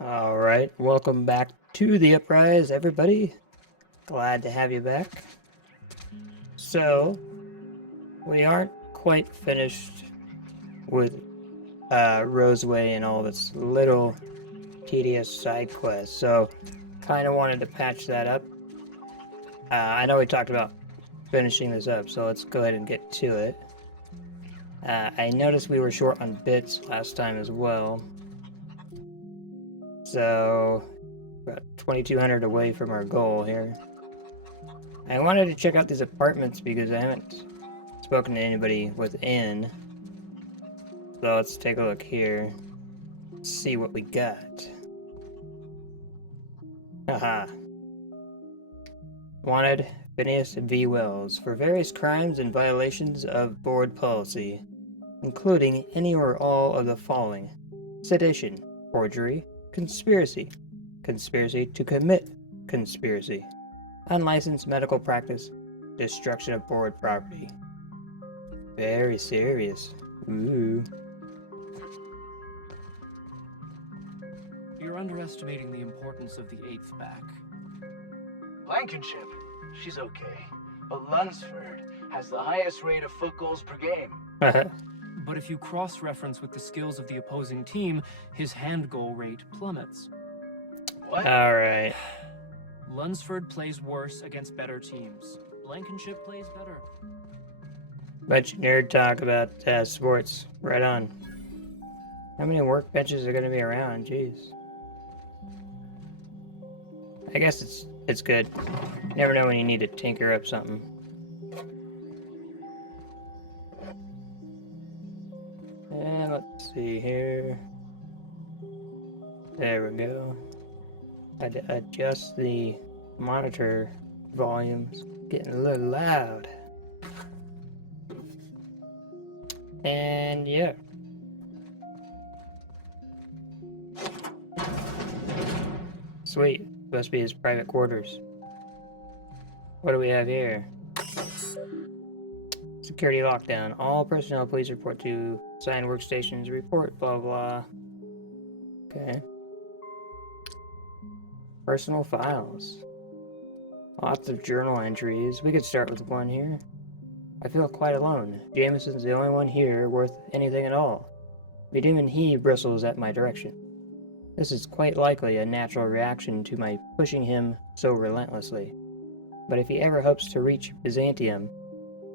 Alright, welcome back to the Uprise, everybody. Glad to have you back. So, we aren't quite finished with Roseway and all of its little tedious side quests, so kind of wanted to patch that up. I know we talked about finishing this up, so let's go ahead and get to it. I noticed we were short on bits last time as well. So, about 2,200 away from our goal here. I wanted to check out these apartments because I haven't spoken to anybody within. So let's take a look here. See what we got. Haha. Wanted, Phineas V. Wells, for various crimes and violations of board policy, including any or all of the following: sedition, forgery, conspiracy, conspiracy to commit conspiracy, unlicensed medical practice, destruction of board property. Very serious. Ooh. You're underestimating the importance of the 8th back. Blankenship, she's okay. But Lunsford has the highest rate of foot goals per game. But if you cross-reference with the skills of the opposing team, his hand goal rate plummets. What? Alright. Lunsford plays worse against better teams. Blankenship plays better. Bunch of nerd talk about sports. Right on. How many workbenches are going to be around? Jeez. I guess it's good. You never know when you need to tinker up something. And let's see here. There we go. Adjust the monitor volumes. Getting a little loud. And yeah. Sweet. Must be his private quarters. What do we have here? Security lockdown. All personnel please report to assigned workstations. Report blah blah. Okay. Personal files. Lots of journal entries. We could start with one here. I feel quite alone. Jameson's the only one here worth anything at all. But even he bristles at my direction. This is quite likely a natural reaction to my pushing him so relentlessly. But if he ever hopes to reach Byzantium,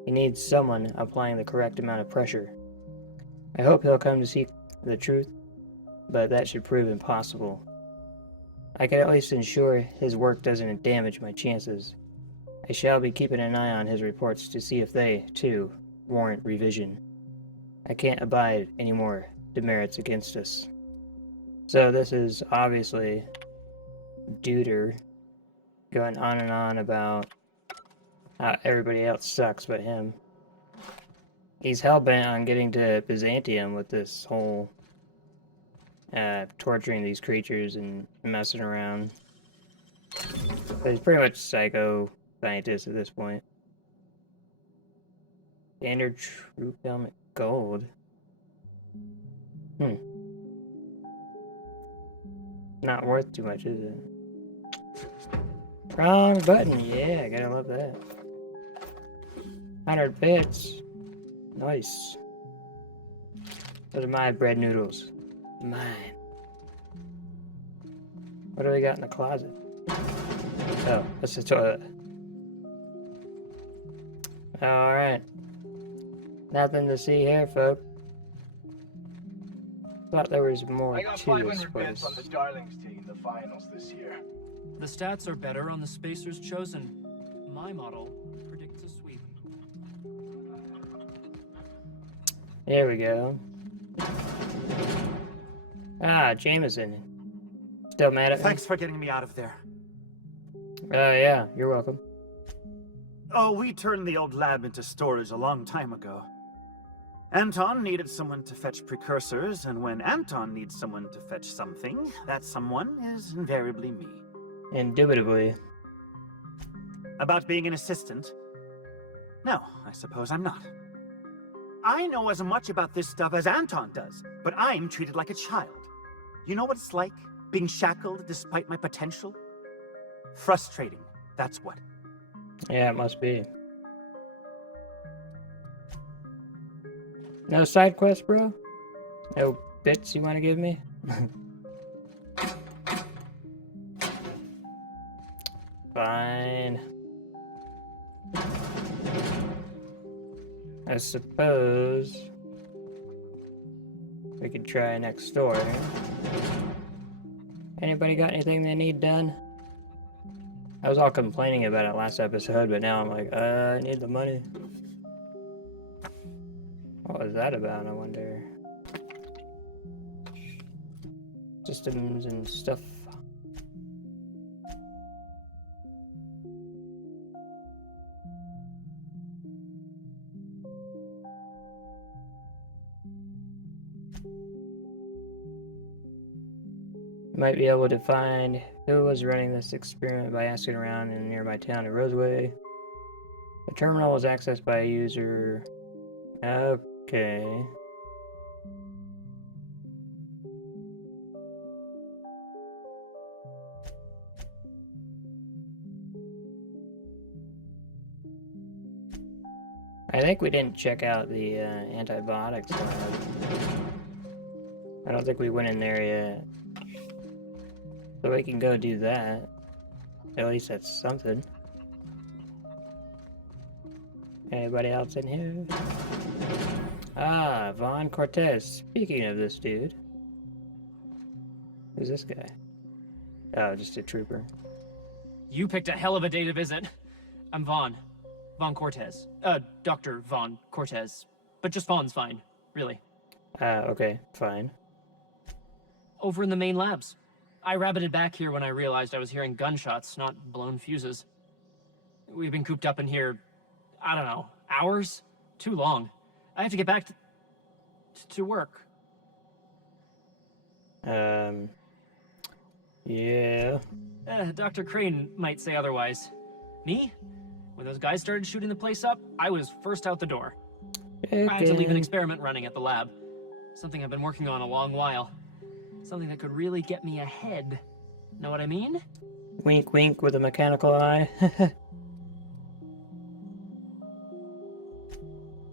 he needs someone applying the correct amount of pressure. I hope he'll come to seek the truth, but that should prove impossible. I can at least ensure his work doesn't damage my chances. I shall be keeping an eye on his reports to see if they, too, warrant revision. I can't abide any more demerits against us. So this is obviously Duder going on and on about how everybody else sucks but him. He's hell-bent on getting to Byzantium with this whole torturing these creatures and messing around. But he's pretty much psycho scientist at this point. Standard troop helmet gold. Not worth too much, is it? Wrong button. Yeah, gotta love that. 100 bits. Nice. Those are my bread noodles. Mine. What do we got in the closet? Oh, that's the toilet. Alright. Nothing to see here, folk. Thought there was more I got to 500 this bits place. on the Darlings taking the finals this year. The stats are better on the spacers chosen. My model predicts a sweep. There we go. Ah, Jameson. Still mad at me? Thanks for getting me out of there. Yeah, you're welcome. Oh, we turned the old lab into storage a long time ago. Anton needed someone to fetch precursors, and when Anton needs someone to fetch something, that someone is invariably me. Indubitably. About being an assistant? No, I suppose I'm not. I know as much about this stuff as Anton does, but I'm treated like a child. You know what it's like? Being shackled despite my potential? Frustrating, that's what. Yeah, it must be. No side quest, bro? No bits you want to give me? Fine. I suppose we could try next door. Anybody got anything they need done? I was all complaining about it last episode, but now I'm like, I need the money. What was that about, I wonder? Systems and stuff. Might be able to find who was running this experiment by asking around in a nearby town of Roseway. The terminal was accessed by a user. Okay. I think we didn't check out the antibiotics lab. I don't think we went in there yet. So we can go do that. At least that's something. Anybody else in here? Ah, Vaughn Cortez. Speaking of this dude. Who's this guy? Oh, just a trooper. You picked a hell of a day to visit. I'm Vaughn. Vaughn Cortez. Dr. Vaughn Cortez. But just Vaughn's fine, really. Okay, fine. Over in the main labs. I rabbited back here when I realized I was hearing gunshots, not blown fuses. We've been cooped up in here, I don't know, hours? Too long. I have to get back to work. Yeah. Dr. Crane might say otherwise. Me? When those guys started shooting the place up, I was first out the door. Okay. I had to leave an experiment running at the lab. Something I've been working on a long while. Something that could really get me ahead. Know what I mean? Wink wink with a mechanical eye.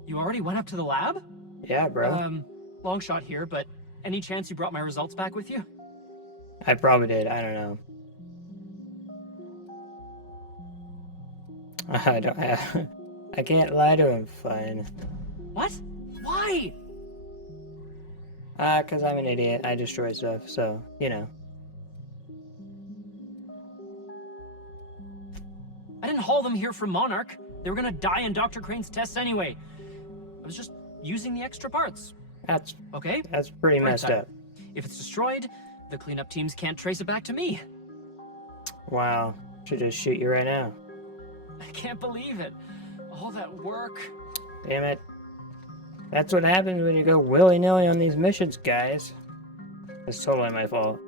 You already went up to the lab? Yeah, bro. Long shot here, but any chance you brought my results back with you? I probably did, I don't know. I don't have... I can't lie to him, fine. What? Why? 'Cause I'm an idiot. I destroy stuff, so, you know. I didn't haul them here from Monarch. They were gonna die in Dr. Crane's tests anyway. I was just using the extra parts. That's Okay? pretty Right messed side. up. If it's destroyed, the cleanup teams can't trace it back to me. Wow. Should just shoot you right now. I can't believe it. All that work. Damn it. That's what happens when you go willy-nilly on these missions, guys. It's totally my fault.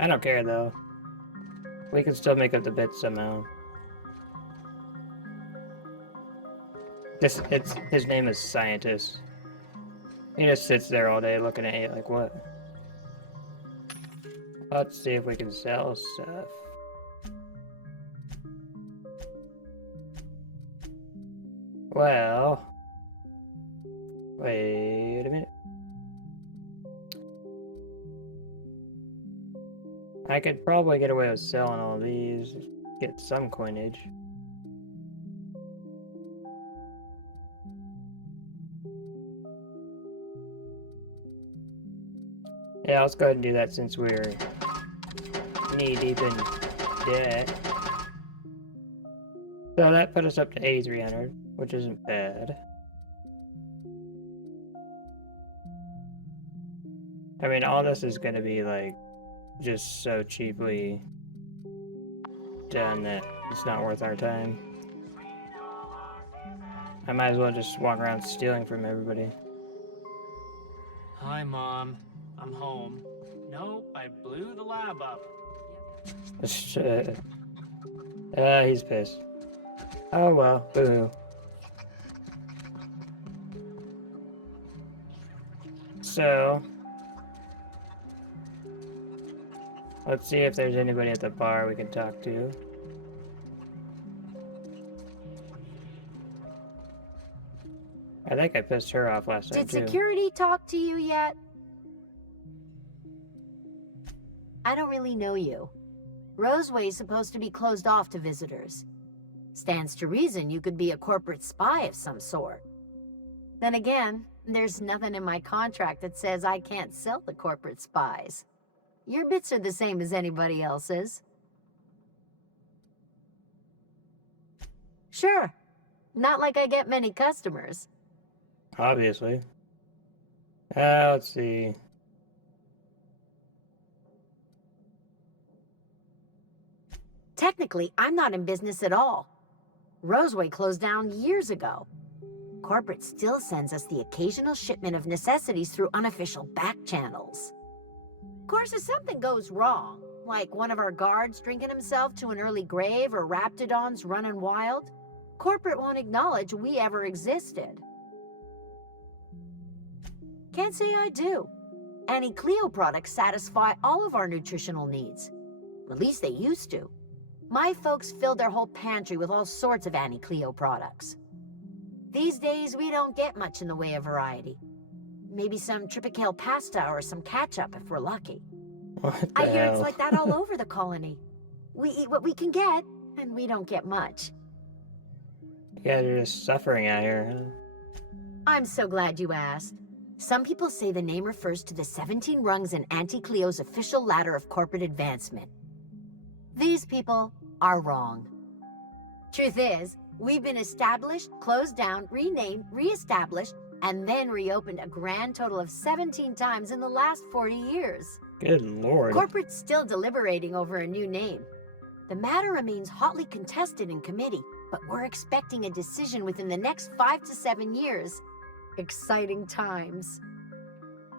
I don't care, though. We can still make up the bits somehow. His name is Scientist. He just sits there all day looking at you like, what? Let's see if we can sell stuff. Well... Wait a minute. I could probably get away with selling all these, get some coinage. Yeah, let's go ahead and do that since we're knee-deep in debt. So that put us up to 8,300, which isn't bad. I mean, all this is gonna be, like, just so cheaply done that it's not worth our time. I might as well just walk around stealing from everybody. Hi, Mom. I'm home. Nope, I blew the lab up. He's pissed. Oh well, boo-hoo. So... Let's see if there's anybody at the bar we can talk to. I think I pissed her off last time, Did too. security talk to you yet? I don't really know you. Roseway's supposed to be closed off to visitors. Stands to reason you could be a corporate spy of some sort. Then again, there's nothing in my contract that says I can't sell the corporate spies. Your bits are the same as anybody else's. Sure. Not like I get many customers. Obviously. Let's see. Technically, I'm not in business at all. Roseway closed down years ago. Corporate still sends us the occasional shipment of necessities through unofficial back channels. Of course, if something goes wrong, like one of our guards drinking himself to an early grave or raptidons running wild, corporate won't acknowledge we ever existed. Can't say I do. Anti-Cleo products satisfy all of our nutritional needs. At least they used to. My folks filled their whole pantry with all sorts of Anti-Cleo products. These days, we don't get much in the way of variety. Maybe some Tripicale pasta or some ketchup if we're lucky. What the I hear hell? it's like that all over the colony. We eat what we can get, and we don't get much. You guys are just suffering out here, huh? I'm so glad you asked. Some people say the name refers to the 17 rungs in Auntie Cleo's official ladder of corporate advancement. These people are wrong. Truth is, we've been established, closed down, renamed, reestablished, and then reopened a grand total of 17 times in the last 40 years. Good lord. Corporate's still deliberating over a new name. The matter remains hotly contested in committee, but we're expecting a decision within the next 5 to 7 years. Exciting times.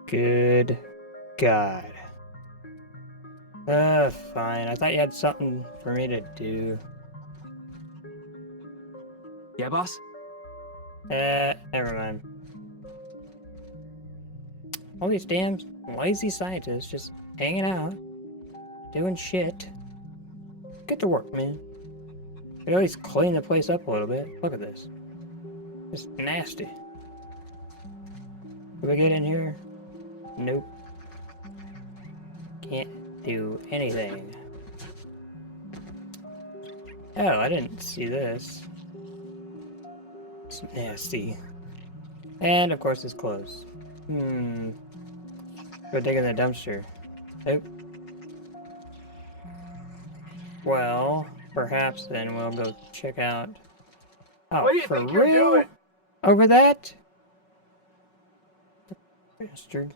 Good God. Fine. I thought you had something for me to do. Yeah, boss? Never mind. All these damn lazy scientists just hanging out, doing shit. Get to work, man. Could always clean the place up a little bit. Look at this. It's nasty. Can we get in here? Nope. Can't do anything. Oh, I didn't see this. It's nasty. And of course it's closed. Go dig in the dumpster. Nope. Well, perhaps then we'll go check out. Oh, What do you for think real? you're doing? Over that? Bastard.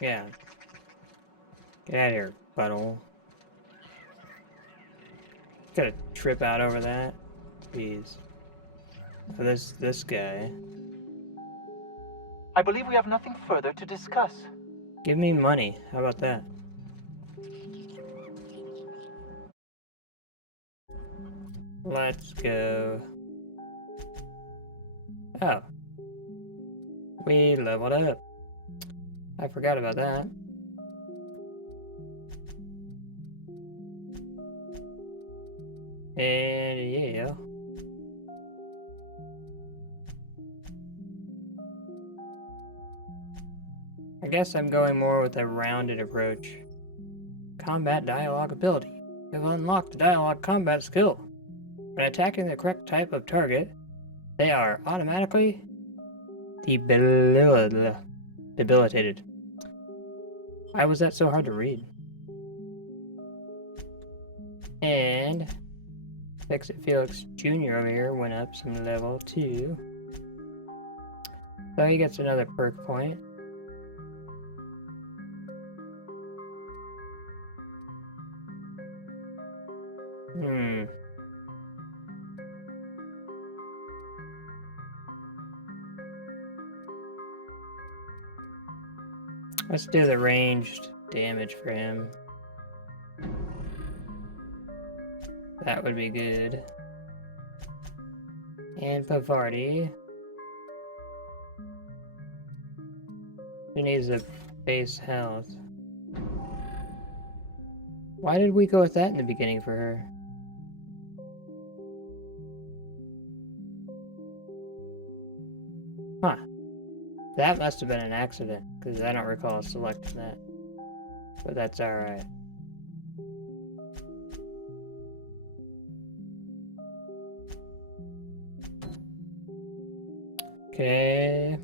Yeah. Get out of here, butthole. Gotta trip out over that. Jeez. Oh, this guy. I believe we have nothing further to discuss. Give me money. How about that? Let's go. Oh. We leveled up. I forgot about that. And yeah. I guess I'm going more with a rounded approach. Combat dialogue ability. You have unlocked the dialogue combat skill. When attacking the correct type of target, they are automatically debilitated. Why was that so hard to read? And Fix-It Felix Jr. over here went up some level 2. So he gets another perk point. Let's do the ranged damage for him. That would be good. And Pavardi. He needs a base health. Why did we go with that in the beginning for her? Huh. That must have been an accident, because I don't recall selecting that. But that's alright. Okay.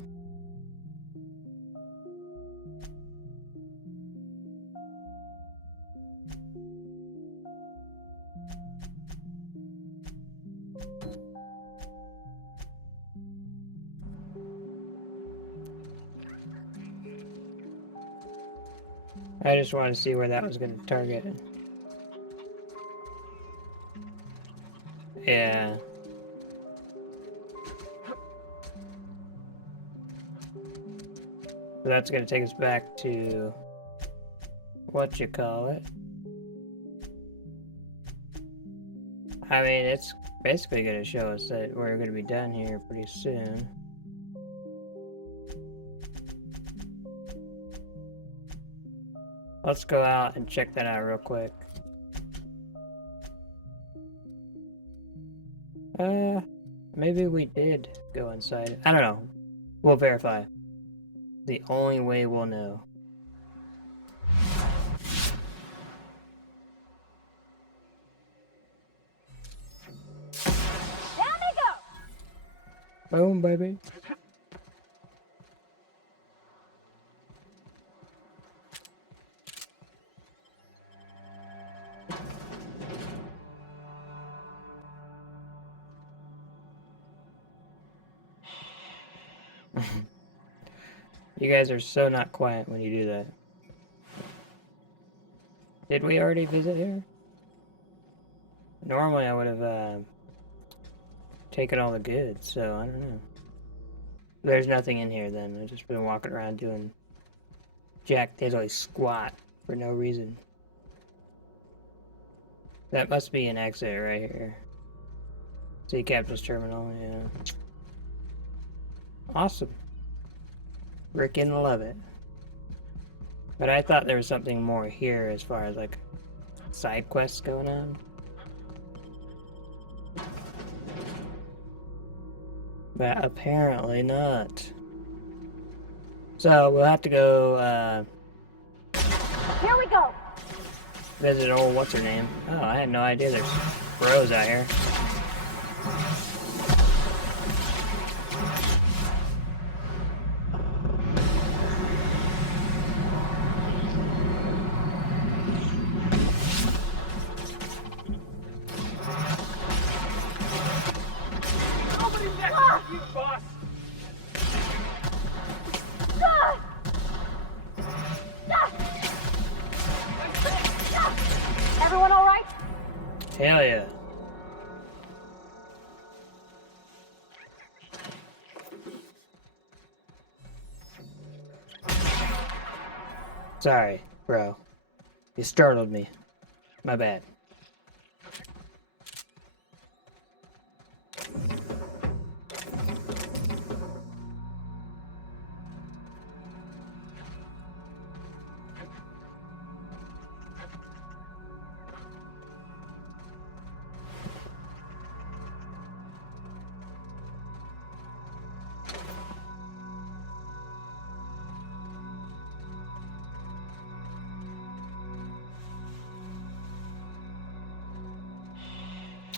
I just wanted to see where that was going to target. Yeah. So that's going to take us back to what you call it. I mean, it's basically going to show us that we're going to be done here pretty soon. Let's go out and check that out real quick. Maybe we did go inside. I don't know. We'll verify. The only way we'll know. Down they go! Boom, baby. You guys are so not quiet when you do that. Did we already visit here? Normally I would have taken all the goods, so I don't know. There's nothing in here then. I've just been walking around doing jack diddly squat for no reason. That must be an exit right here. See Captain's Terminal, yeah. Awesome. Frickin' love it. But I thought there was something more here as far as like side quests going on. But apparently not. So we'll have to go Here we go! visit old what's her name. Oh, I had no idea there's bros out here. Everyone all right? Hell yeah. Sorry, bro. You startled me. My bad.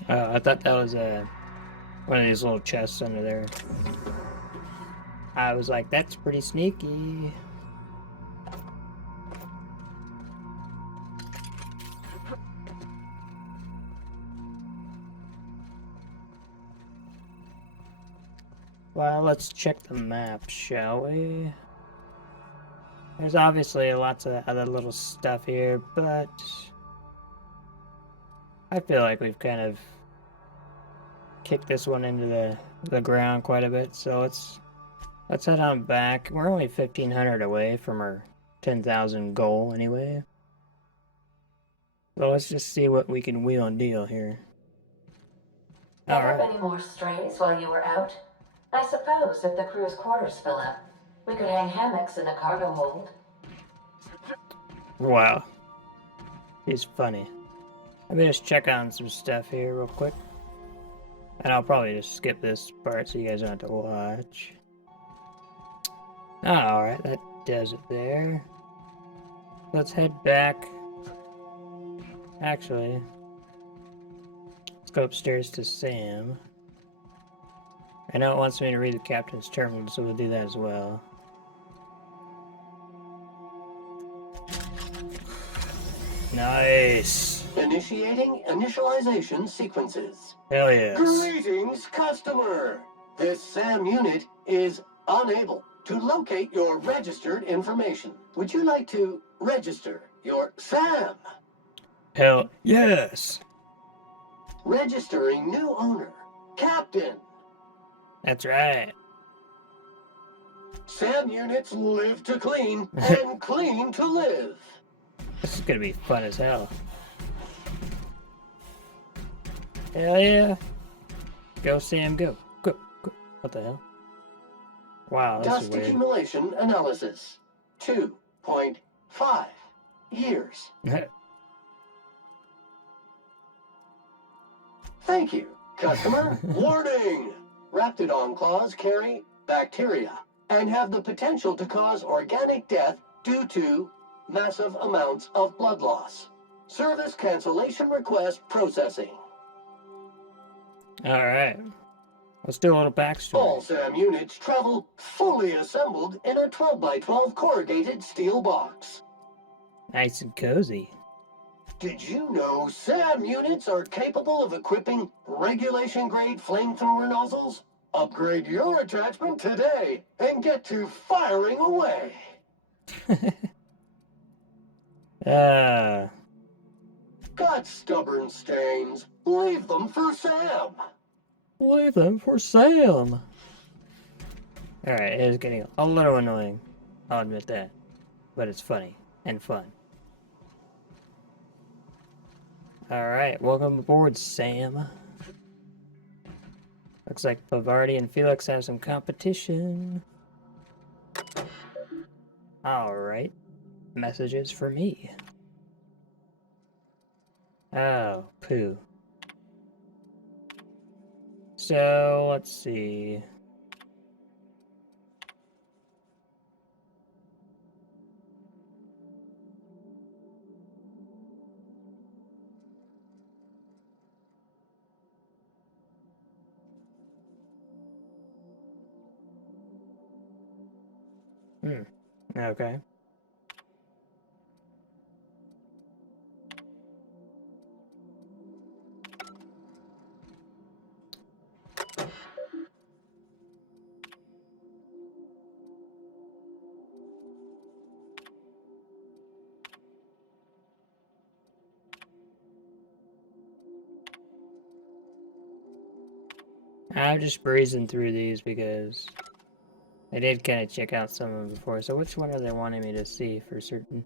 I thought that was one of these little chests under there. I was like, that's pretty sneaky. Well, let's check the map, shall we? There's obviously lots of other little stuff here, but I feel like we've kind of kicked this one into the ground quite a bit, so let's head on back. We're only 1,500 away from our 10,000 goal anyway. So let's just see what we can wheel and deal here. Pick up Alright. any more strays while you were out? I suppose if the crew's quarters fill up, we could hang hammocks in the cargo hold. Wow. He's funny. Let me just check on some stuff here real quick. And I'll probably just skip this part so you guys don't have to watch. Alright, that does it there. Let's head back. Actually, let's go upstairs to Sam. I know it wants me to read the captain's terminal, so we'll do that as well. Nice! Initiating initialization sequences. Hell yes. Greetings, customer! This SAM unit is unable to locate your registered information. Would you like to register your SAM? Hell yes! Registering new owner, Captain. That's right. SAM units live to clean and clean to live. This is gonna be fun as hell. Hell yeah! Go Sam, go. Go, go. What the hell? Wow, this is Dust weird. accumulation analysis. 2.5 years. Thank you, customer. Warning! Raptidon claws carry bacteria and have the potential to cause organic death due to massive amounts of blood loss. Service cancellation request processing. Alright. Let's do a little backstory. All SAM units travel fully assembled in a 12x12 corrugated steel box. Nice and cozy. Did you know SAM units are capable of equipping regulation-grade flamethrower nozzles? Upgrade your attachment today and get to firing away. Got stubborn stains. Leave them for Sam. Leave them for Sam. Alright, it is getting a little annoying. I'll admit that. But it's funny and fun. Alright, welcome aboard, Sam. Looks like Pavardi and Felix have some competition. Alright. Messages for me. Oh, poo. So, let's see. Okay. I'm just breezing through these because I did kind of check out some of them before. So which one are they wanting me to see for certain?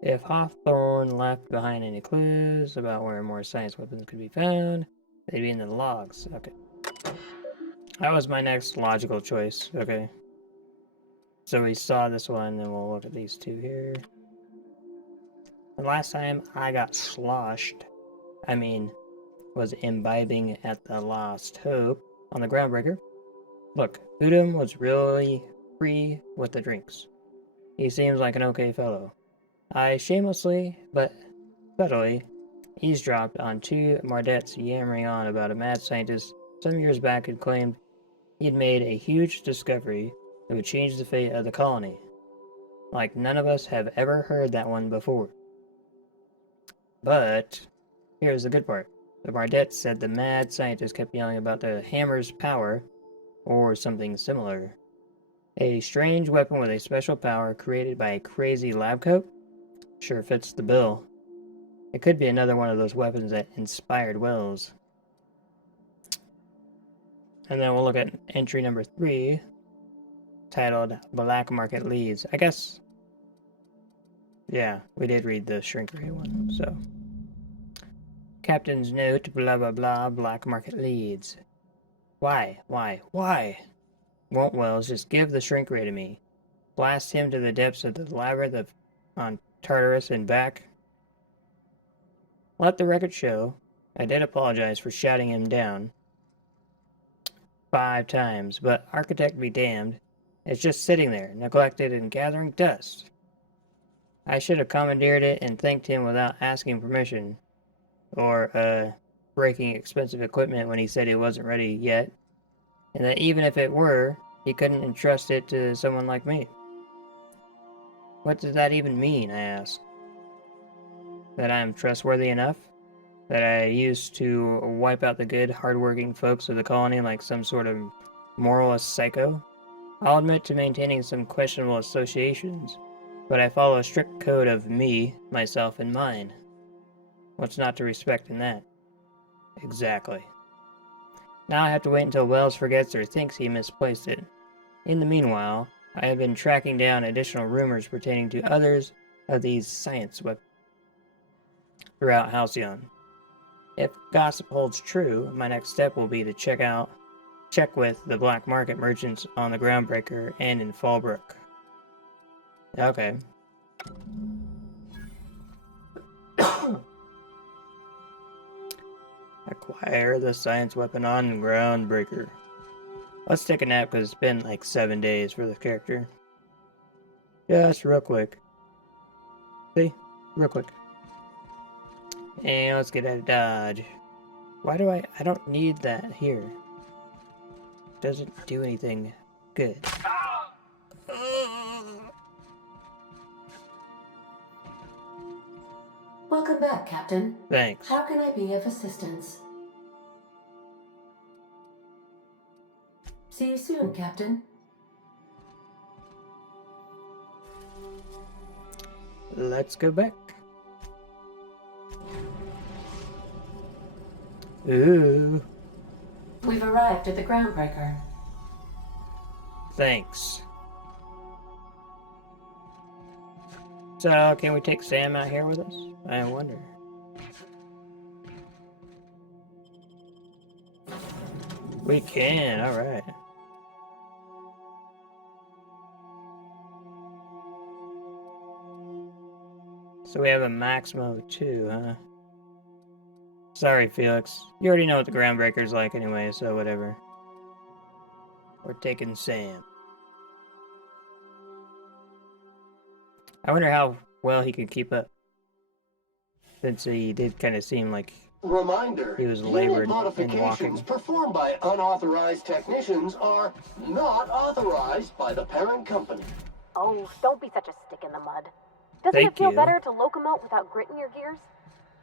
If Hawthorne left behind any clues about where more science weapons could be found, they'd be in the logs. Okay. That was my next logical choice. Okay. So we saw this one, then we'll look at these two here. The last time I got sloshed, was imbibing at the Lost Hope on the Groundbreaker. Look, Udom was really free with the drinks. He seems like an okay fellow. I shamelessly, but subtly, eavesdropped on two Mardets yammering on about a mad scientist some years back had claimed he'd made a huge discovery that would change the fate of the colony. Like none of us have ever heard that one before. But here's the good part. The Mardets said the mad scientist kept yelling about the hammer's power, or something similar. A strange weapon with a special power created by a crazy lab coat? Sure fits the bill. It could be another one of those weapons that inspired Wells. And then we'll look at entry number 3, titled Black Market Leads. I guess, yeah, we did read the shrink ray one, so. Captain's note, blah blah blah, black market leads. Why? Won't Wells just give the shrink ray to me? Blast him to the depths of the labyrinth on Tartarus and back? Let the record show, I did apologize for shouting him down 5 times, but architect be damned, it's just sitting there, neglected and gathering dust. I should have commandeered it and thanked him without asking permission, or, breaking expensive equipment when he said it wasn't ready yet, and that even if it were, he couldn't entrust it to someone like me. What does that even mean, I asked? That I'm trustworthy enough? That I used to wipe out the good, hardworking folks of the colony like some sort of moralist psycho? I'll admit to maintaining some questionable associations, but I follow a strict code of me, myself, and mine. What's not to respect in that? Exactly. Now I have to wait until Wells forgets or thinks he misplaced it. In the meanwhile, I have been tracking down additional rumors pertaining to others of these science weapons throughout Halcyon. If gossip holds true, my next step will be to check with the black market merchants on the Groundbreaker and in Fallbrook. Okay. Acquire the science weapon on Groundbreaker. Let's take a nap because it's been like 7 days for the character. Just real quick. See? Real quick. And let's get out of Dodge. Why do I don't need that here. Doesn't do anything good. Welcome back, Captain. Thanks. How can I be of assistance? See you soon, Captain. Let's go back. Ooh. We've arrived at the Groundbreaker. Thanks. So, can we take Sam out here with us? I wonder. We can, alright. So we have a Maximo too, huh? Sorry, Felix. You already know what the Groundbreaker's like anyway, so whatever. We're taking Sam. I wonder how well he could keep up. Since he did kind of seem like Reminder, he was unit labored in modifications walking. performed by unauthorized technicians are not authorized by the parent company. Oh, don't be such a stick in the mud. Doesn't Thank it feel you. better to locomote without grit in your gears?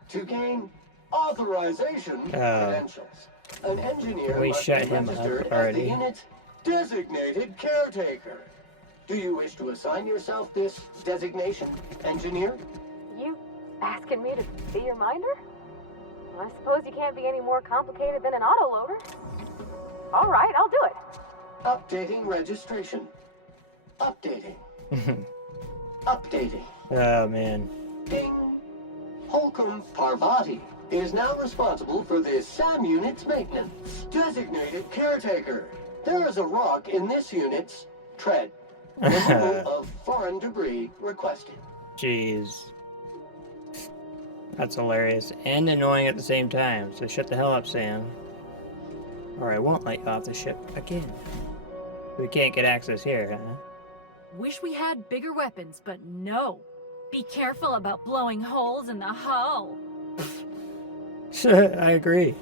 To gain authorization credentials, an engineer we must shut be him up registered as already. the unit's designated caretaker. Do you wish to assign yourself this designation, engineer? You asking me to be your minder? I suppose you can't be any more complicated than an autoloader. All right, I'll do it. Updating registration. Updating. Updating. Oh man. Ding. Holcomb Parvati is now responsible for the SAM unit's maintenance. Designated caretaker. There is a rock in this unit's tread. Removal of foreign debris requested. Jeez. That's hilarious and annoying at the same time, so shut the hell up, Sam. Or I won't let you off the ship again. We can't get access here, huh? Wish we had bigger weapons, but no. Be careful about blowing holes in the hull. I agree.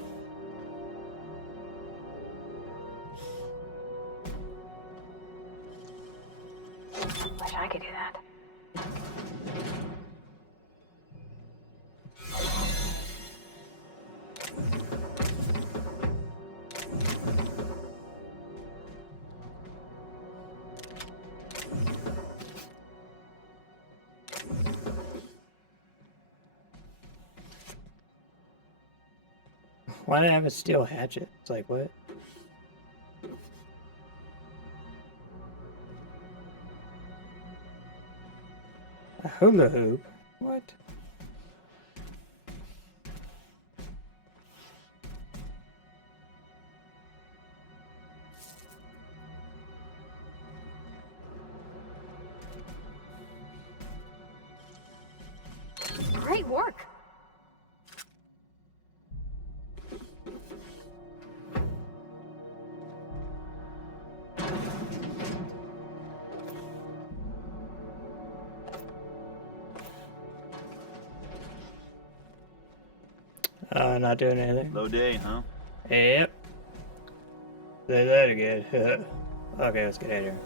Wish I could do that. Why not have a steel hatchet? It's like, what? A hula hoop? What? Great work. Not doing anything. Low day, huh? Yep. Say that again. Okay, let's get out of here.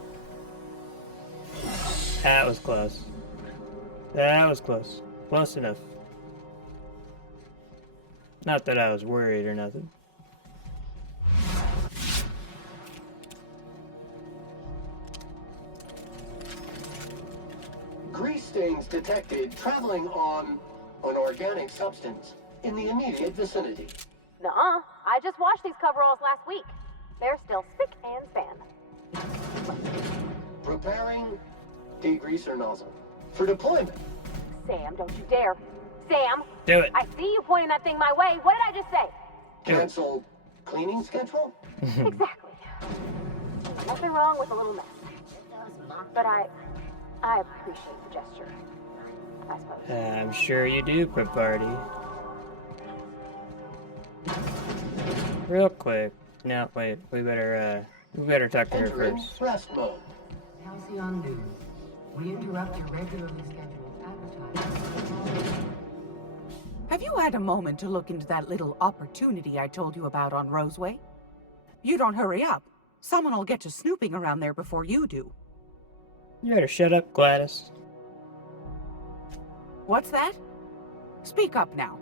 That was close. That was close. Close enough. Not that I was worried or nothing. Grease stains detected traveling on an organic substance in the immediate vicinity. Nuh-uh. I just washed these coveralls last week. They're still spick and span. Preparing degreaser nozzle for deployment. Sam, don't you dare. Sam! Do it. I see you pointing that thing my way. What did I just say? Cancel cleaning schedule? Exactly. There's nothing wrong with a little mess. But I appreciate the gesture, I suppose. I'm sure you do, Party. Real quick. No, wait. We better talk to her Entering first. rest mode. Halcyon News. We interrupt your regularly scheduled advertising. Have you had a moment to look into that little opportunity I told you about on Roseway? You don't hurry up. Someone will get to snooping around there before you do. You better shut up, Gladys. What's that? Speak up now.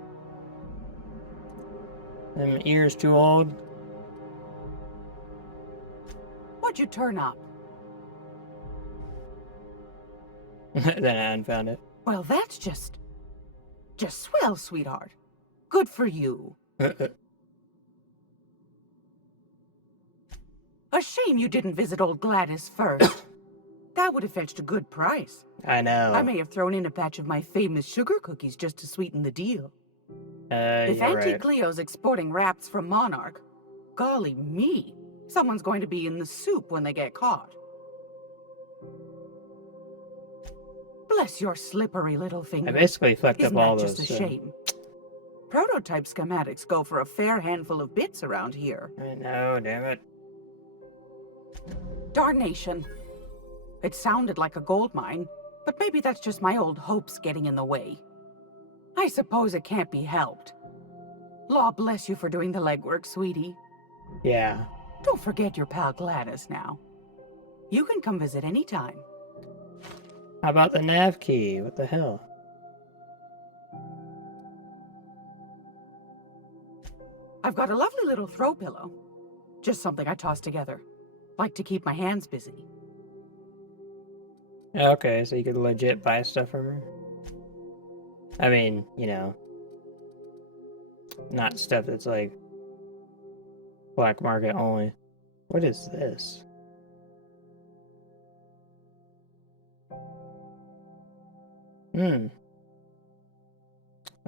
Them ears too old. What'd you turn up? Then I unfound it. Well, that's just swell, sweetheart. Good for you. A shame you didn't visit old Gladys first. That would have fetched a good price. I know. I may have thrown in a batch of my famous sugar cookies just to sweeten the deal. If you're Auntie right. Cleo's exporting wraps from Monarch, golly me, someone's going to be in the soup when they get caught. Bless your slippery little I finger. basically fucked Isn't up all that those. just a shame? Prototype schematics go for a fair handful of bits around here. I know, damn it. Darnation. It sounded like a gold mine, but maybe that's just my old hopes getting in the way. I suppose it can't be helped. Law bless you for doing the legwork, sweetie. Yeah. Don't forget your pal Gladys now. You can come visit anytime. How about the nav key? What the hell? I've got a lovely little throw pillow. Just something I toss together. Like to keep my hands busy. Okay, so you could legit buy stuff from her? I mean, you know, not stuff that's like black market only. What is this?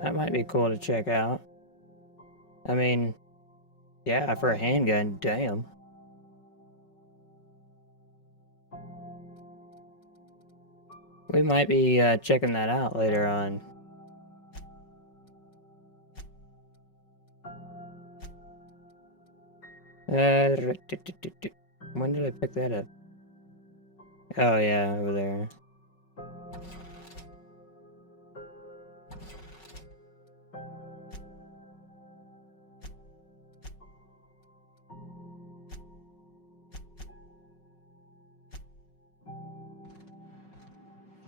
That might be cool to check out. I mean, yeah, for a handgun, damn. We might be checking that out later on. When did I pick that up? Oh yeah, over there.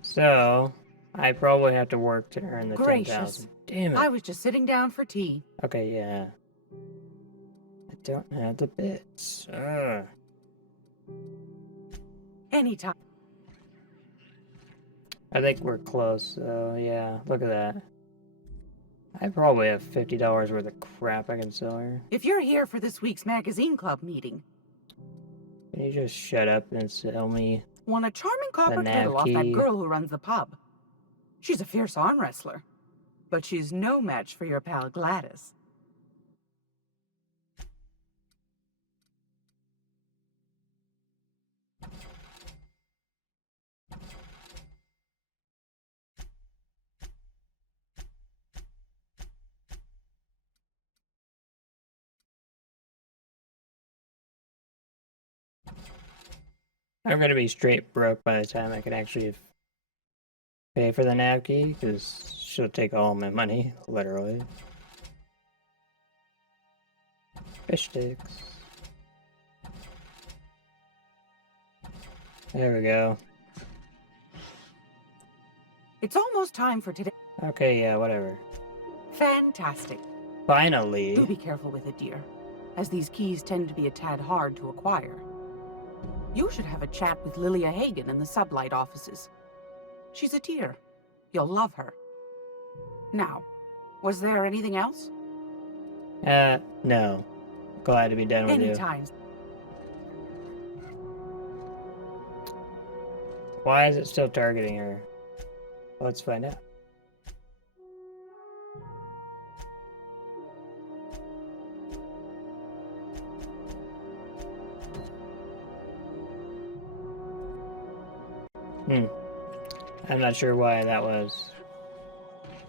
So, I probably have to work to earn the 10,000. Damn it. I was just sitting down for tea. Okay, yeah. I don't have the bits. Ugh. Anytime. I think we're close, so yeah, look at that. I probably have $50 worth of crap I can sell her. If you're here for this week's magazine club meeting, Can you just shut up and sell me? want a charming copper nav kettle off that key. girl who runs the pub. She's a fierce arm wrestler, but she's no match for your pal Gladys. I'm gonna be straight broke by the time I can actually pay for the nav key, because she'll take all my money, literally. Fish sticks. There we go. It's almost time for today. Okay, yeah, whatever. Fantastic. Do Finally. be careful with it, dear, as these keys tend to be a tad hard to acquire. You should have a chat with Lilia Hagen in the Sublight offices. She's a dear. You'll love her. Now, was there anything else? No. Glad to be done with you. Anytime. Why is it still targeting her? Let's find out. I'm not sure why that was.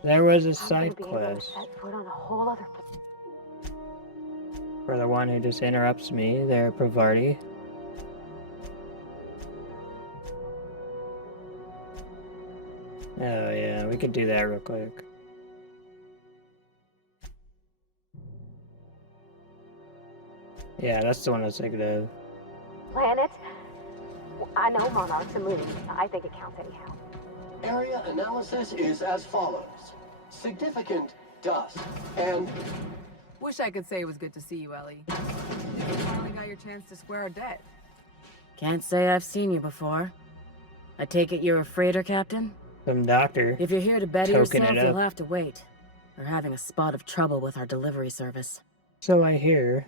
There was a side quest. Foot on a whole other. For the one who just interrupts me, there, Pravarti. Oh yeah, we could do that real quick. Yeah, that's the one I was thinking of. Planet? I know monarchs and moons. I think it counts anyhow. Area analysis is as follows. Significant dust and... Wish I could say it was good to see you, Ellie. You finally got your chance to square our debt. Can't say I've seen you before. I take it you're a freighter captain? Some doctor. If you're here to better Token yourself, it up. you'll have to wait. We're having a spot of trouble with our delivery service. So I hear.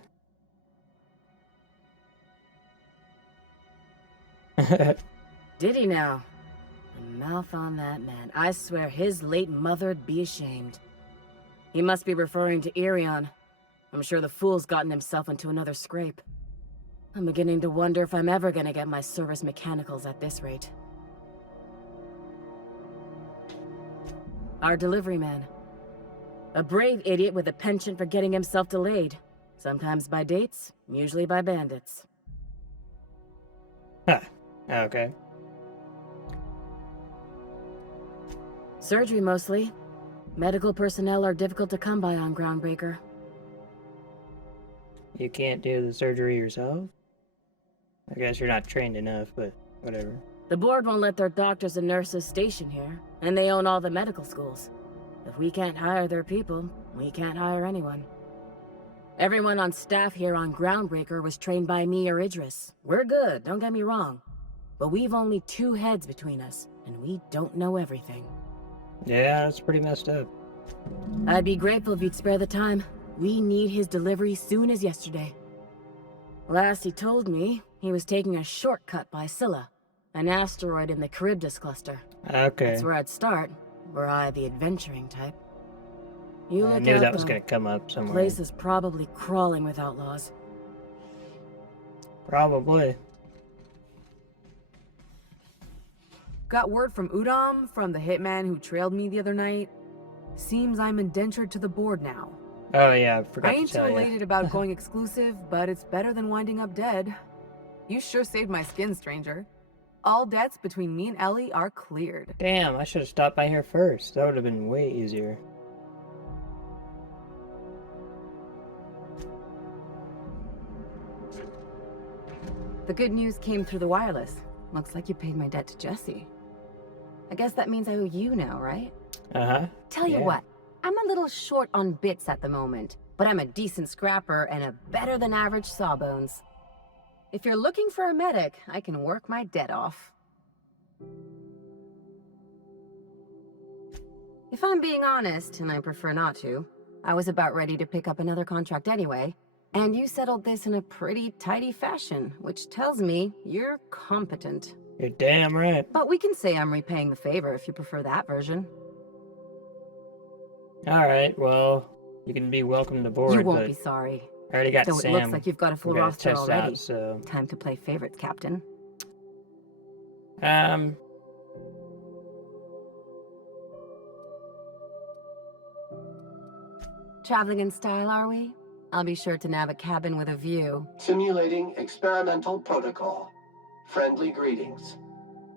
Did he now? The mouth on that man. I swear his late mother'd be ashamed. He must be referring to Irion. I'm sure the fool's gotten himself into another scrape. I'm beginning to wonder if I'm ever gonna get my service mechanicals at this rate. Our delivery man. A brave idiot with a penchant for getting himself delayed. Sometimes by dates, usually by bandits. Huh. Okay. Surgery mostly. Medical personnel are difficult to come by on Groundbreaker. You can't do the surgery yourself? I guess you're not trained enough, but whatever. The board won't let their doctors and nurses station here, and they own all the medical schools. If we can't hire their people, we can't hire anyone. Everyone on staff here on Groundbreaker was trained by me or Idris. We're good, don't get me wrong. But we've only 2 heads between us, and we don't know everything. Yeah, that's pretty messed up. I'd be grateful if you'd spare the time. We need his delivery soon as yesterday. Last he told me, he was taking a shortcut by Scylla, an asteroid in the Charybdis cluster. Okay. That's where I'd start, were I the adventuring type. You I look knew out, that was though. gonna come up The somewhere. place is probably crawling with outlaws. Probably. Got word from Udom, from the hitman who trailed me the other night. Seems I'm indentured to the board now. Oh yeah, I forgot I to ain't too tell you. elated about going exclusive, but it's better than winding up dead. You sure saved my skin, stranger. All debts between me and Ellie are cleared. Damn, I should have stopped by here first. That would have been way easier. The good news came through the wireless. Looks like you paid my debt to Jesse. I guess that means I owe you now, right? Uh-huh. Tell you Yeah. what, I'm a little short on bits at the moment, but I'm a decent scrapper and a better than average sawbones. If you're looking for a medic, I can work my debt off. If I'm being honest, and I prefer not to, I was about ready to pick up another contract anyway, and you settled this in a pretty tidy fashion, which tells me you're competent. You're damn right. But we can say I'm repaying the favor if you prefer that version. Alright, well, you can be welcome aboard, You won't but be sorry. I already got Though Sam. it looks like you've got a full we gotta roster test already. out, so... Time to play favorites, Captain. Traveling in style, are we? I'll be sure to nab a cabin with a view. Simulating experimental protocol. Friendly greetings.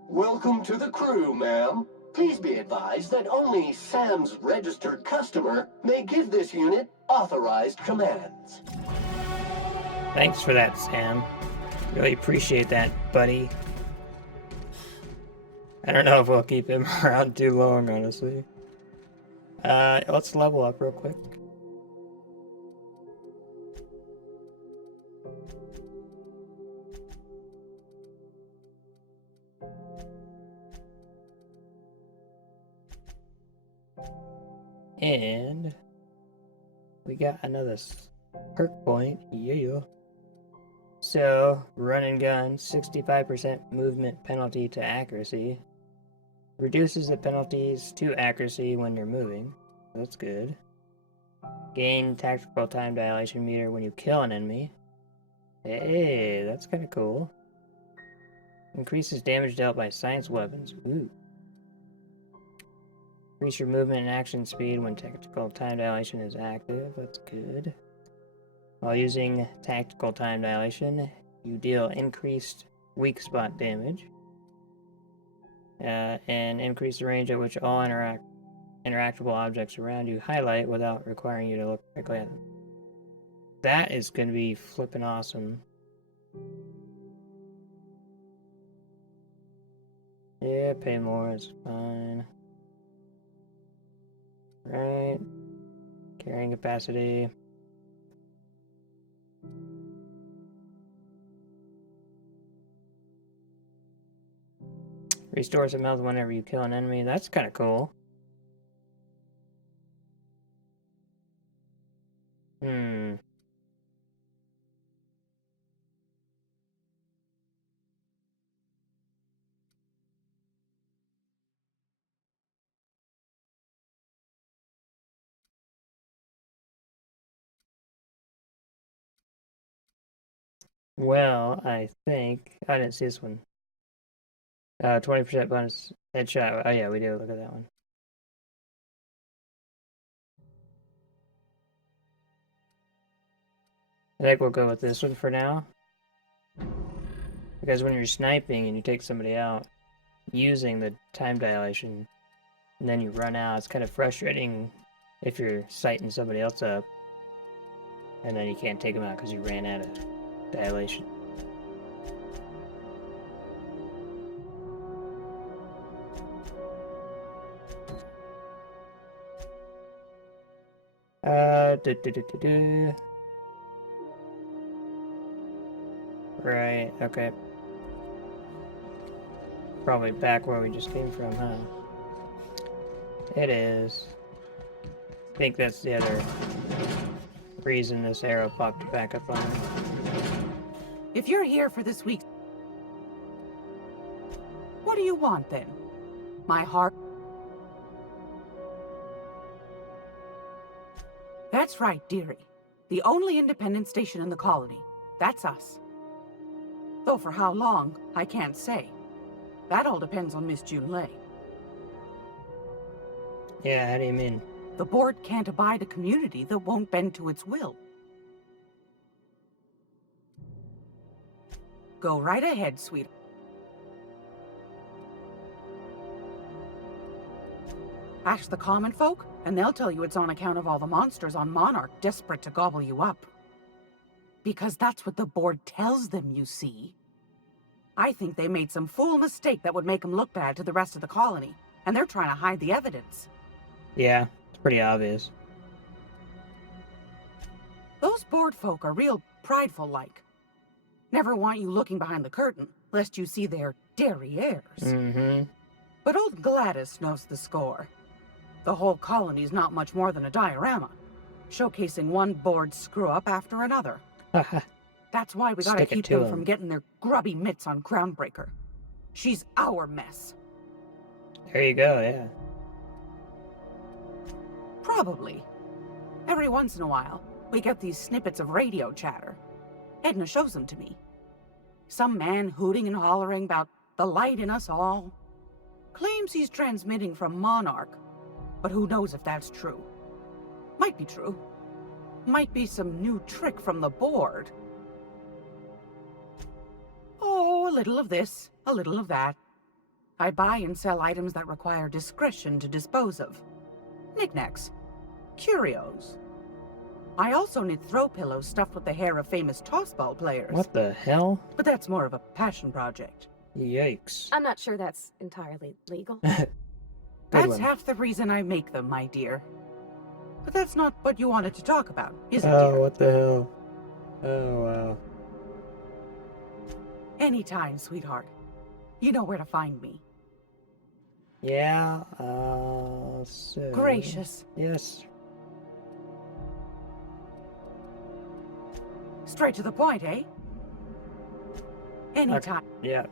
Welcome to the crew, ma'am. Please be advised that only Sam's registered customer may give this unit authorized commands. Thanks for that, Sam. Really appreciate that, buddy. I don't know if we'll keep him around too long, honestly. Let's level up real quick. And we got another perk point. Yeah. So, run and gun, 65% movement penalty to accuracy. Reduces the penalties to accuracy when you're moving. That's good. Gain tactical time dilation meter when you kill an enemy. Hey, that's kind of cool. Increases damage dealt by science weapons. Ooh. Increase your movement and action speed when tactical time dilation is active. That's good. While using tactical time dilation, you deal increased weak spot damage. And increase the range at which all interactable objects around you highlight without requiring you to look directly at them. That is going to be flippin' awesome. Yeah, pay more is fine. Right. Carrying capacity. Restore some health whenever you kill an enemy. That's kind of cool. Well, I think I didn't see this one. 20% bonus headshot. Oh yeah, we do. Look at that one. I think we'll go with this one for now. Because when you're sniping and you take somebody out using the time dilation, and then you run out, it's kind of frustrating if you're sighting somebody else up, and then you can't take them out because you ran out of dilation. Right, okay. Probably back where we just came from, huh? It is. I think that's the other reason this arrow popped back up on me. If you're here for this week, what do you want then? My heart? That's right, dearie. The only independent station in the colony. That's us. Though for how long, I can't say. That all depends on Miss Junlei. Yeah, how do you mean? The board can't abide a community that won't bend to its will. Go right ahead, sweetheart. Ask the common folk, and they'll tell you it's on account of all the monsters on Monarch desperate to gobble you up. Because that's what the board tells them, you see. I think they made some fool mistake that would make them look bad to the rest of the colony, and they're trying to hide the evidence. Yeah, it's pretty obvious. Those board folk are real prideful-like. Never want you looking behind the curtain, lest you see their derrieres. Mm-hmm. But old Gladys knows the score. The whole colony's not much more than a diorama, showcasing one board screw-up after another. That's why we gotta keep them from getting their grubby mitts on Groundbreaker. She's our mess. There you go, yeah. Probably. Every once in a while, we get these snippets of radio chatter. Edna shows them to me. Some man hooting and hollering about the light in us all. Claims he's transmitting from Monarch, but who knows if that's true. Might be true. Might be some new trick from the board. Oh, a little of this, a little of that. I buy and sell items that require discretion to dispose of. Knickknacks. Curios. I also knit throw pillows stuffed with the hair of famous tossball players. What the hell? But that's more of a passion project. Yikes. I'm not sure that's entirely legal. That's half the reason I make them, my dear. But that's not what you wanted to talk about, is it, Oh, dear? what the hell? Oh, wow. Anytime, sweetheart. You know where to find me. Yeah, so... Gracious. Yes. Straight to the point, eh? Anytime. Yeah.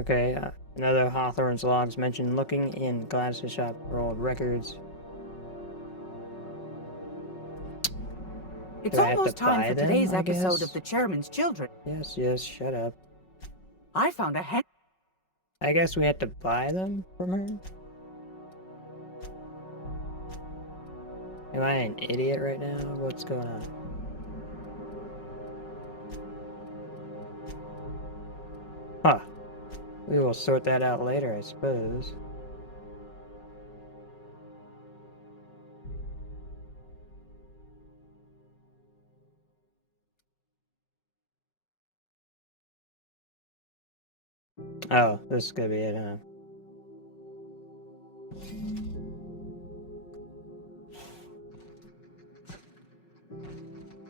Okay, another Hawthorne's logs mentioned looking in Gladys' shop for old records. It's Do I have almost to time buy for them, today's I episode guess? of The Chairman's Children. Yes, shut up. I found a hen. I guess we had to buy them from her? Am I an idiot right now? What's going on? Huh. We will sort that out later, I suppose. Oh, this is gonna be it, huh?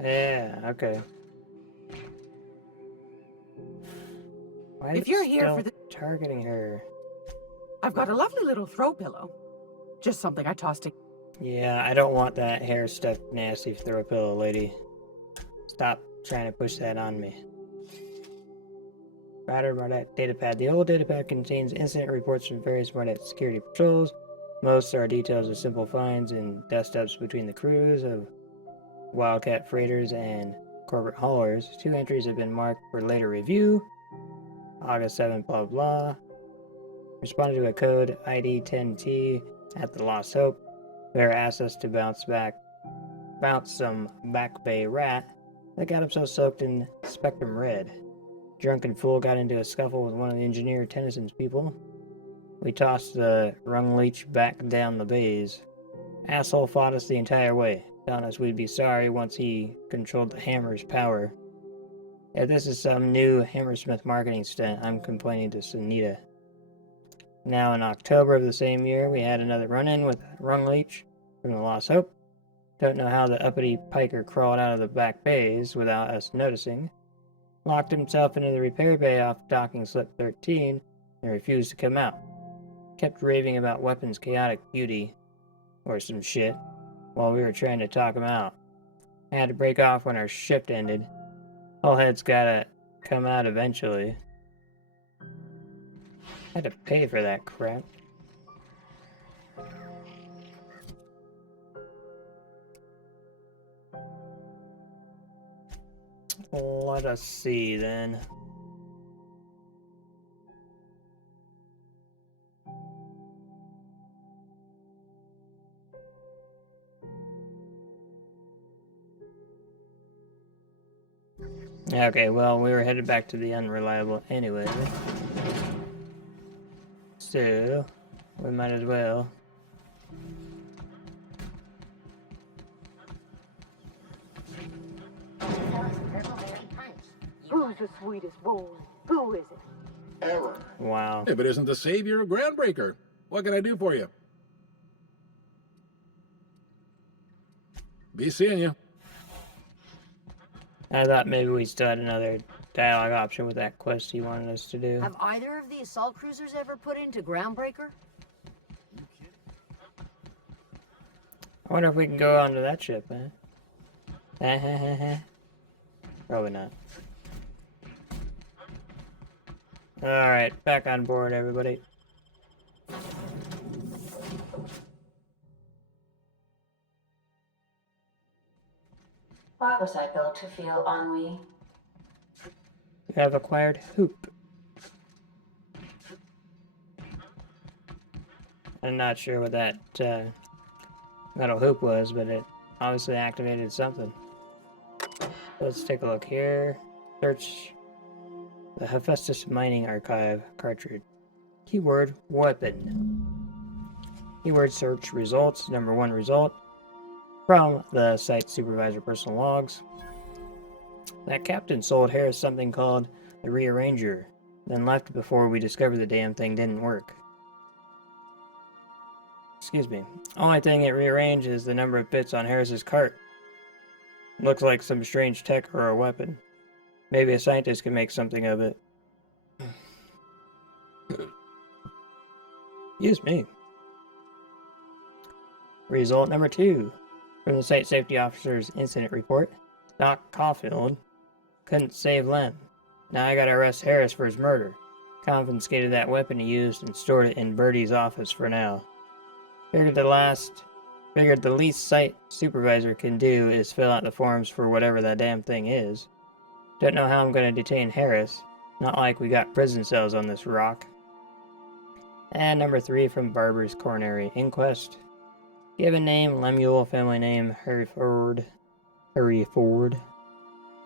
Yeah, okay. Why is If you're it here still for the... targeting her? I've got a lovely little throw pillow. Just something I tossed in. Yeah, I don't want that hair stuck nasty throw pillow, lady. Stop trying to push that on me. Router Mardet datapad. The old datapad contains incident reports from various Mardet security patrols. Most are details of simple finds and dust-ups between the crews of Wildcat freighters and corporate haulers. 2 entries have been marked for later review. August 7th, blah blah. Responded to a code ID 10T at the Lost Hope. Bear asked us to bounce some Back Bay rat that got himself soaked in Spectrum Red. Drunken fool got into a scuffle with one of the engineer Tennyson's people. We tossed the rung leech back down the bays. Asshole fought us the entire way, telling us we'd be sorry once he controlled the hammer's power. If this is some new Hammersmith marketing stunt, I'm complaining to Sunita. Now in October of the same year, we had another run-in with Rung Leech from the Lost Hope. Don't know how the uppity piker crawled out of the back bays without us noticing. Locked himself into the repair bay off docking slip 13 and refused to come out. Kept raving about weapons' chaotic beauty, or some shit, while we were trying to talk him out. I had to break off when our shift ended. Hullhead's gotta come out eventually. I had to pay for that crap. Let us see then. Okay, well, we were headed back to the Unreliable anyway. So, we might as well. Who's the sweetest boy? Who is it? Error. Wow. If it isn't the savior of Groundbreaker, what can I do for you? Be seeing you. I thought maybe we still had another dialogue option with that quest he wanted us to do. Have either of the assault cruisers ever put into Groundbreaker? I wonder if we can go onto that ship, huh? Probably not. Alright, back on board, everybody. Why was I built to feel ennui? You have acquired Hoop. I'm not sure what that metal hoop was, but it obviously activated something. Let's take a look here. Search the Hephaestus Mining Archive cartridge. Keyword weapon. Keyword search results. Number 1 result from the site supervisor personal logs. That captain sold Harris something called the Rearranger, then left before we discovered the damn thing didn't work. Excuse me. Only thing it rearranged is the number of bits on Harris's cart. Looks like some strange tech or a weapon. Maybe a scientist can make something of it. Excuse me. Result number 2. From the site safety officer's incident report. Doc Caulfield couldn't save Lem. Now I gotta arrest Harris for his murder. Confiscated that weapon he used and stored it in Birdie's office for now. Figured the least site supervisor can do is fill out the forms for whatever that damn thing is. Don't know how I'm gonna detain Harris. Not like we got prison cells on this rock. And number 3 from Barber's Coronary Inquest. Given name, Lemuel. Family name, Harry Ford.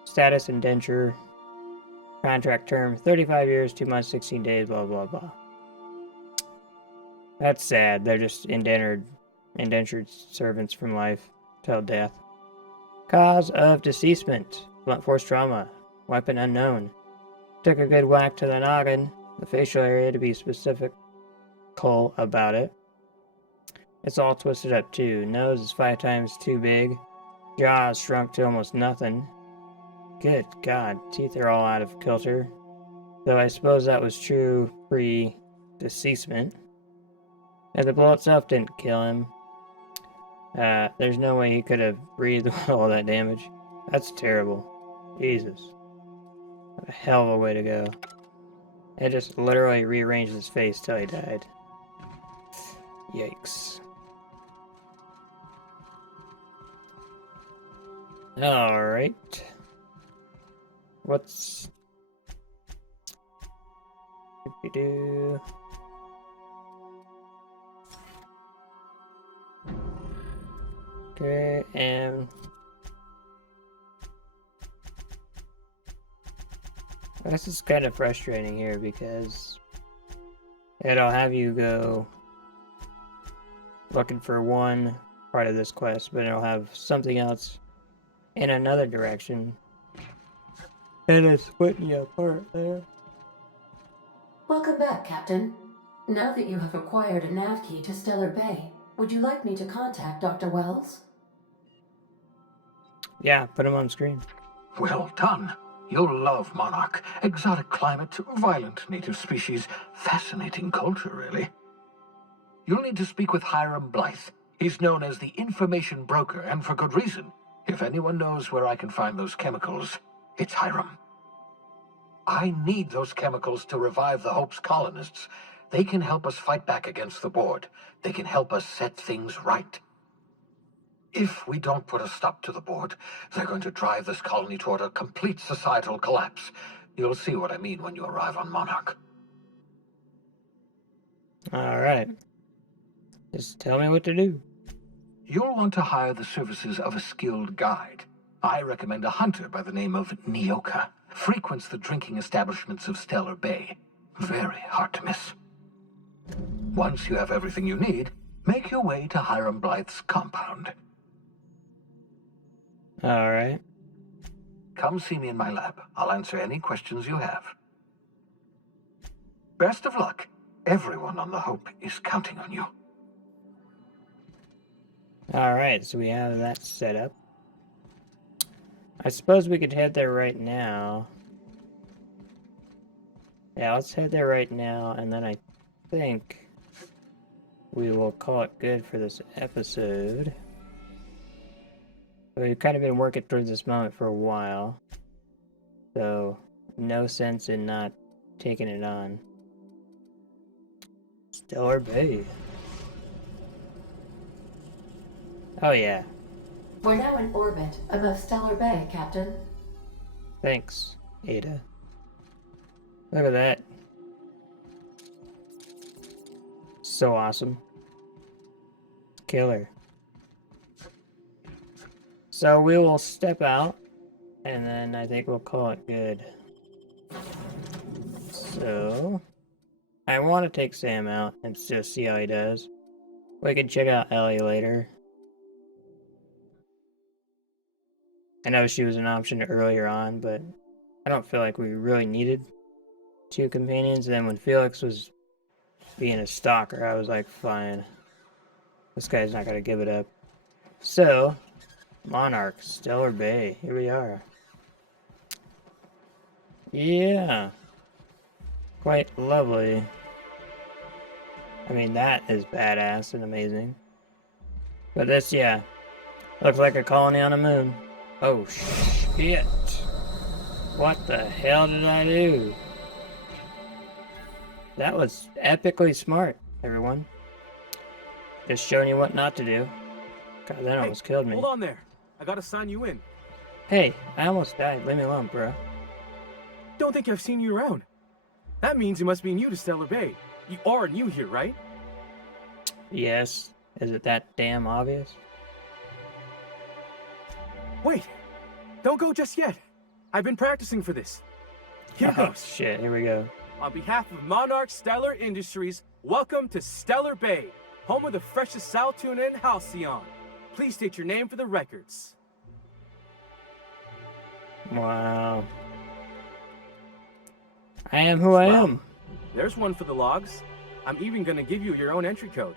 Status, indenture. Contract term, 35 years, 2 months, 16 days, blah, blah, blah. That's sad. They're just indentured servants from life till death. Cause of deceasement, blunt force trauma. Weapon unknown. Took a good whack to the noggin. The facial area to be specific about it. It's all twisted up too. Nose is 5 times too big. Jaw is shrunk to almost nothing. Good God, teeth are all out of kilter. Though I suppose that was true pre-deceasement. And the blow itself didn't kill him. There's no way he could have breathed with all that damage. That's terrible. Jesus. What a hell of a way to go. It just literally rearranged his face till he died. Yikes. Alright. What's... do? Okay, and... this is kind of frustrating here because it'll have you go looking for one part of this quest, but it'll have something else in another direction. And it's splitting you apart there. Welcome back, Captain. Now that you have acquired a nav key to Stellar Bay, would you like me to contact Dr. Wells? Yeah, put him on screen. Well done. You'll love Monarch. Exotic climate, violent native species, fascinating culture, really. You'll need to speak with Hiram Blythe. He's known as the information broker, and for good reason. If anyone knows where I can find those chemicals, it's Hiram. I need those chemicals to revive the Hope's colonists. They can help us fight back against the board. They can help us set things right. If we don't put a stop to the board, they're going to drive this colony toward a complete societal collapse. You'll see what I mean when you arrive on Monarch. Alright. Just tell me what to do. You'll want to hire the services of a skilled guide. I recommend a hunter by the name of Nyoka. Frequents the drinking establishments of Stellar Bay. Very hard to miss. Once you have everything you need, make your way to Hiram Blythe's compound. Alright. Come see me in my lab. I'll answer any questions you have. Best of luck. Everyone on the Hope is counting on you. Alright, so we have that set up. I suppose we could head there right now. Yeah, let's head there right now, and then I think we will call it good for this episode. We've kind of been working through this moment for a while, so no sense in not taking it on. Stellar Bay. Oh yeah. We're now in orbit above Stellar Bay, Captain. Thanks, Ada. Look at that. So awesome. Killer. So we will step out, and then I think we'll call it good. So I want to take Sam out and just see how he does. We can check out Ellie later. I know she was an option earlier on, but I don't feel like we really needed 2 companions. And then when Felix was being a stalker, I was like, fine. This guy's not gonna give it up. So, Monarch, Stellar Bay. Here we are. Yeah. Quite lovely. I mean, that is badass and amazing. But this, yeah. Looks like a colony on a moon. Oh, shit. What the hell did I do? That was epically smart, everyone. Just showing you what not to do. God, that almost killed me. Hold on there. I gotta sign you in. Hey, I almost died. Leave me alone, bro. Don't think I've seen you around. That means you must be new to Stellar Bay. You are new here, right? Yes. Is it that damn obvious? Wait. Don't go just yet. I've been practicing for this. Here Oh, goes. shit. Here we go. On behalf of Monarch Stellar Industries, welcome to Stellar Bay, home of the freshest sal tuna in Halcyon. Please state your name for the records. Wow. I am who I am. There's one for the logs. I'm even gonna give you your own entry code.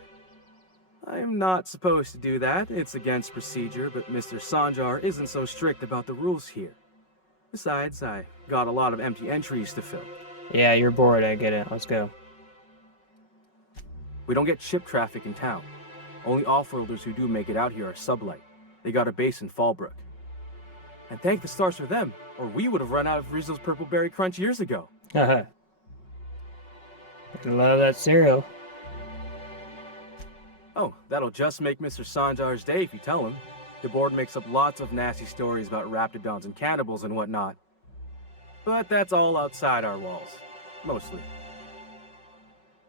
I'm not supposed to do that. It's against procedure, but Mr. Sanjar isn't so strict about the rules here. Besides, I got a lot of empty entries to fill. Yeah, you're bored. I get it. Let's go. We don't get ship traffic in town. Only off-worlders who do make it out here are sublight. They got a base in Fallbrook. And thank the stars for them, or we would have run out of Rizzo's Purple Berry Crunch years ago. Haha. I love that cereal. Oh, that'll just make Mr. Sanjar's day if you tell him. The board makes up lots of nasty stories about raptidons and cannibals and whatnot. But that's all outside our walls. Mostly.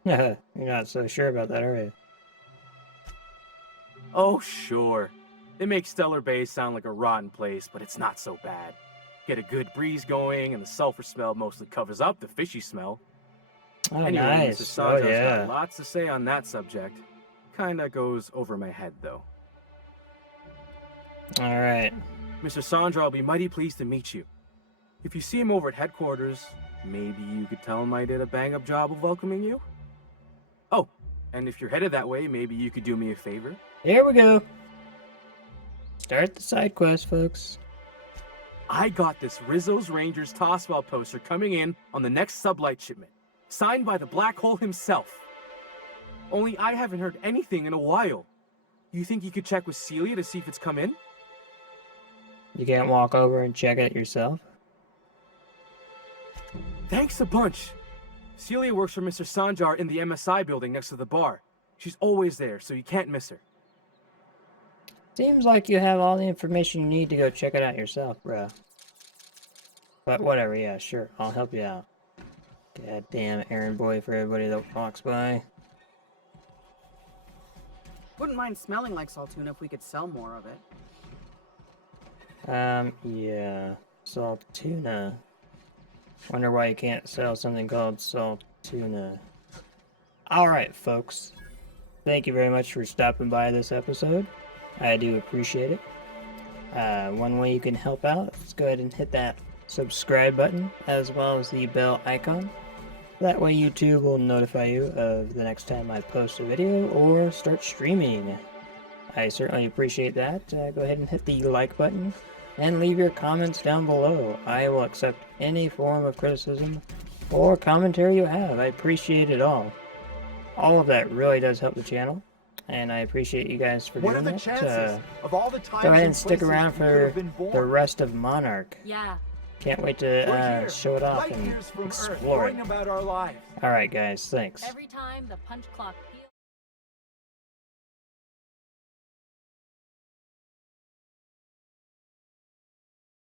You're not so sure about that, are you? Oh, sure. They make Stellar Bay sound like a rotten place, but it's not so bad. Get a good breeze going, and the sulfur smell mostly covers up the fishy smell. Oh, anyway, nice. Mr. Sanjar's yeah. got lots to say on that subject. Kinda goes over my head, though. Alright. Mr. Sanjar will be mighty pleased to meet you. If you see him over at headquarters, maybe you could tell him I did a bang-up job of welcoming you? Oh, and if you're headed that way, maybe you could do me a favor? Here we go. Start the side quest, folks. I got this Rizzo's Rangers Tosswell poster coming in on the next sublight shipment, signed by the Black Hole himself. Only I haven't heard anything in a while. You think you could check with Celia to see if it's come in? You can't walk over and check it yourself? Thanks a bunch. Celia works for Mr. Sanjar in the MSI building next to the bar. She's always there, so you can't miss her. Seems like you have all the information you need to go check it out yourself, bro. But whatever, yeah, sure. I'll help you out. Goddamn errand boy for everybody that walks by. Wouldn't mind smelling like salt tuna if we could sell more of it. Yeah. Salt tuna. Wonder why you can't sell something called salt tuna. Alright, folks. Thank you very much for stopping by this episode. I do appreciate it. One way you can help out is go ahead and hit that subscribe button as well as the bell icon. That way YouTube will notify you of the next time I post a video or start streaming. I certainly appreciate that. Go ahead and hit the like button and leave your comments down below. I will accept any form of criticism or commentary you have. I appreciate it all. All of that really does help the channel, and I appreciate you guys for doing that. What are the chances of all the times go ahead and and stick around for the rest of Monarch. Yeah. Can't wait to show it off and explore it. about our lives. Alright guys, thanks. Every time the punch clock